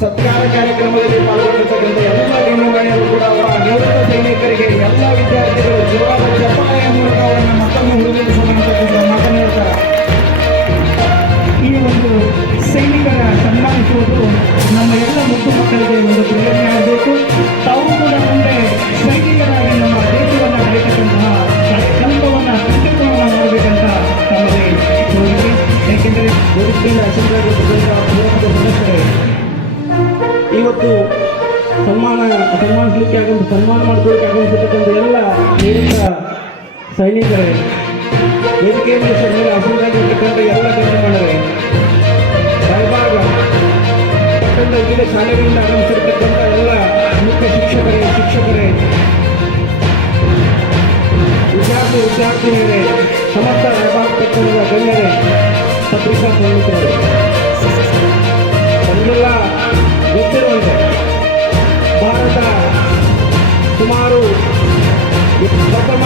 ಸತ್ಕಾರ ಕಾರ್ಯಕ್ರಮದಲ್ಲಿ ಪಾಲ್ಗೊಂಡಿರ್ತಕ್ಕಂಥ ಎಲ್ಲ ಗಣ್ಯಮಾನ್ಯರು ಕೂಡ ಅವರ ನಿವೃತ್ತ ಸೈನಿಕರಿಗೆ ಎಲ್ಲ ವಿದ್ಯಾರ್ಥಿಗಳು ಜೋರಾದ ಚಪ್ಪಾಳೆಯ ಮೂಲಕ ಅವರನ್ನು ಮತ್ತೊಮ್ಮೆ ಹುರಿದುಂಬಿಸೋಣ ಮಾತನ್ನು ಹೇಳ್ತಾರೆ. ಈ ಒಂದು ಸೈನಿಕರ ಸನ್ಮಾನಿಸುವುದು ನಮ್ಮ ಎಲ್ಲ ಮುದ್ದು ಮಕ್ಕಳಿಗೆ ಒಂದು ಪ್ರೇರಣೆ ಆಗಬೇಕು. ತಾವು ಕೂಡ ಮುಂದೆ ಸೈನಿಕರಾಗಿ ನಮ್ಮ ದೇಶವನ್ನು ಬೆಳೆಯತಕ್ಕಂತಹ ಸಂಕಲ್ಪವನ್ನು ಸಂಕಲ್ಪವನ್ನು ಮಾಡಬೇಕಂತ ನಮಗೆ ತೋರಿದೆ. ಏಕೆಂದರೆ ಗೋರಿಕೆಯಿಂದ ಅಶೋಕರಾಗಿರ್ತಕ್ಕಂಥ ಸದಸ್ಯರೇ, ಇವತ್ತು ಸನ್ಮಾನಿಸಲಿಕ್ಕೆ ಆಗಂತ ಸನ್ಮಾನ ಮಾಡ್ಕೊಳ್ಳಿಕ್ಕೆ ಆಗಮಿಸಿರ್ತಕ್ಕಂಥ ಎಲ್ಲ ನಿವೃತ್ತ ಸೈನಿಕರೇ, ವೇದಿಕೆಯ ಮೇಲೆ ಹಸಿರಾಗಿರ್ತಕ್ಕಂಥ ಎಲ್ಲ ಗಣ್ಯಮಾನ್ಯರೇ, ರಾಯಬಾಗ ಪಟ್ಟಣದ ವಿವಿಧ ಶಾಲೆಗಳಿಂದ ಆಗಮಿಸಿರ್ತಕ್ಕಂಥ ಎಲ್ಲ ಮುಖ್ಯ ಶಿಕ್ಷಕರೇ, ವಿದ್ಯಾರ್ಥಿನಿಯರೇ, ಸಮಸ್ತ ರಾಯಬಾಗ ಪಟ್ಟಣದ ಗಣ್ಯರೇ, ಪತ್ರಿಕಾ ಪ್ರಮುಖರೇ, ನಮಗೆಲ್ಲ ಗೊತ್ತಿರುವಂತೆ ಭಾರತ ಸುಮಾರು ಪ್ರಥಮ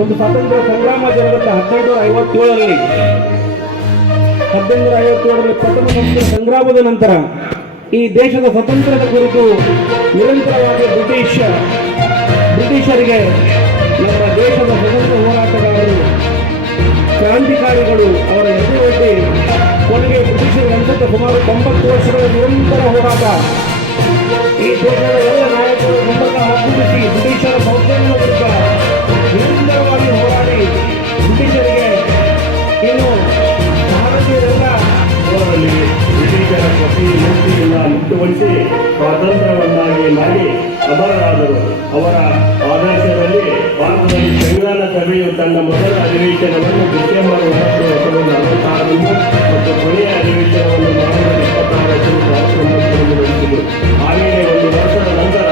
ಒಂದು ಸ್ವಾತಂತ್ರ್ಯ ಸಂಗ್ರಾಮ ಜರುಗುತ್ತ 1857ರಲ್ಲಿ ಪ್ರಥಮ ಸ್ವಾತಂತ್ರ್ಯ ಸಂಗ್ರಾಮದ ನಂತರ ಈ ದೇಶದ ಸ್ವಾತಂತ್ರ್ಯದ ಕುರಿತು ನಿರಂತರವಾಗಿ ಬ್ರಿಟಿಷರಿಗೆ ನಮ್ಮ ದೇಶದ ಸ್ವತಂತ್ರ ಹೋರಾಟಗಾರರು, ಕ್ರಾಂತಿಕಾರಿಗಳು ಅವರ ಎದುರೊಡ್ಡಿ ಕೊನೆಗೆ ಬ್ರಿಟಿಷರ ನಂತರ ಸುಮಾರು 90 ವರ್ಷಗಳ ನಿರಂತರ ಹೋರಾಟ, ಈ ದೇಶದ ಎಲ್ಲ ನಾಯಕರು ಮುಂಬಲ್ಲ ಒಗ್ಗೂಡಿಸಿ ಬ್ರಿಟಿಷರ ದೌರ್ಜನ್ಯ ವಿರುದ್ಧ ನಿರಂತರವಾಗಿ ಹೋರಾಡಿ ಬ್ರಿಟಿಷರಿಗೆ ಏನು ಭಾರತೀಯರೆಲ್ಲ ಅವರಲ್ಲಿ ಬ್ರಿಟಿಷರ ಪ್ರತಿ ಮುಕ್ತಿಯಿಂದ ಮುಕ್ತಗೊಳಿಸಿ ಸ್ವಾತಂತ್ರ್ಯವನ್ನಾಗಿ ಮಾಡಿ ಅಮರರಾದರು. ಅವರ ಆದರ್ಶದಲ್ಲಿ ಭಾರತದಲ್ಲಿ ಸಂವಿಧಾನ ಸಭೆಯು ತನ್ನ ಮೊದಲ ಅಧಿವೇಶನವನ್ನು ಡಿಸೆಂಬರ್ 1946 ಮತ್ತು ಕೊನೆಯ ಅಧಿವೇಶನವನ್ನು ನವೆಂಬರ್ 26 ನಡೆಸಿದರು. ಹಾಗೆಯೇ ಒಂದು ವರ್ಷದ ನಂತರ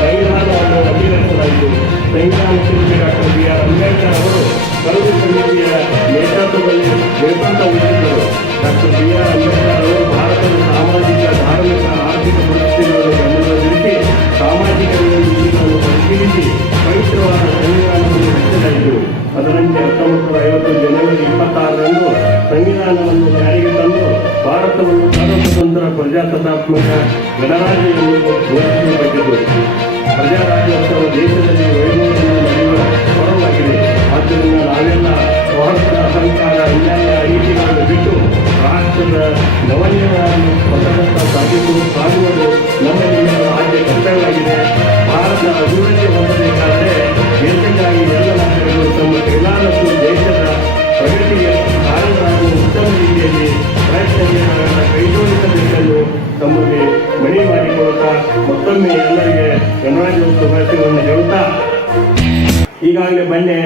ಸಂವಿಧಾನವನ್ನು ಅಂಗೀಕರಿಸಲಾಯಿತು. ಸಂವಿಧಾನ ಶಿಲ್ಪಿ ಡಾಕ್ಟರ್ ಬಿ ಆರ್ ಅಂಬೇಡ್ಕರ್ ಅವರು ಕರಡು ಸಮಿತಿಯ ನೇತೃತ್ವದಲ್ಲಿ ನೇತೃತ್ವ ವಹಿಸಿದ್ದರು. ಡಾಕ್ಟರ್ ಬಿ ಆರ್ ಅಂಬೇಡ್ಕರ್ ಅವರು ಭಾರತದ ಸಾಮಾಜಿಕ, ಧಾರ್ಮಿಕ, ಆರ್ಥಿಕ ಪರಿಸ್ಥಿತಿಗಳನ್ನು ಗಮನದಲ್ಲಿರಿಸಿ ಸಾಮಾಜಿಕ ವಿಷಯಗಳನ್ನು ಪರಿಶೀಲಿಸಿ ಪವಿತ್ರವಾದ ಸಂವಿಧಾನವನ್ನು ರಚಿಸಲಾಯಿತು. ಅದರಂತೆ 1950 ಜನವರಿ 26ರಂದು ಸಂವಿಧಾನವನ್ನು ಜಾರಿಗೆ ತಂದು ಭಾರತವನ್ನು ಸರ್ವತಂತ್ರ ಪ್ರಜಾಸತ್ತಾತ್ಮಕ ಗಣರಾಜ್ಯ ಎಂದು ಘೋಷಿಸಲ್ಪಟ್ಟಿತು. ಪ್ರಜಾರಾಜ್ಯೋತ್ಸವ ದೇಶದಲ್ಲಿ ವೈಭವವನ್ನು ನಡೆಯುವ ಹೊರವಾಗಿದೆ. ಆದ್ದರಿಂದ ನಾವೆಲ್ಲ ಸ್ವಾರ್ಥ, ಅಹಂಕಾರ, ಅನ್ಯಾಯ, ಅನೀತಿಗಳನ್ನು ಬಿಟ್ಟು ರಾಷ್ಟ್ರದ ನವನ್ಯಗಳನ್ನು ಹೊಸದತ್ತ ಸಾಗುವುದು ನಮ್ಮ ರಾಜ್ಯ ಕರ್ತವ್ಯವಾಗಿದೆ. ಭಾರತ ಅಭಿವೃದ್ಧಿ ಹೊಂದಬೇಕಾದರೆ ದೇಶಕ್ಕಾಗಿ ಎಲ್ಲ ನಾಯಕರು ತಮ್ಮ ಕೈಲಾದಷ್ಟು ದೇಶದ ಪ್ರಗತಿಗೆ ಕಾರಣರಾಗುವ ಉತ್ತಮ ರೀತಿಯಲ್ಲಿ ಪ್ರಯತ್ನಗಳನ್ನು ಕೈಜೋಡಿಸಬೇಕೆಂದು ತಮಗೆ ಮನವಿ ಮಾಡಿಕೊಳ್ಳುತ್ತಾ ಮತ್ತೊಮ್ಮೆ ಎಲ್ಲರಿಗೆ ಗಣರಾಜ್ಯೋತ್ಸವ ಶುಭಾಶಯಗಳನ್ನು ಹೇಳುತ್ತಾ, ಈಗಾಗಲೇ ಮೊನ್ನೆ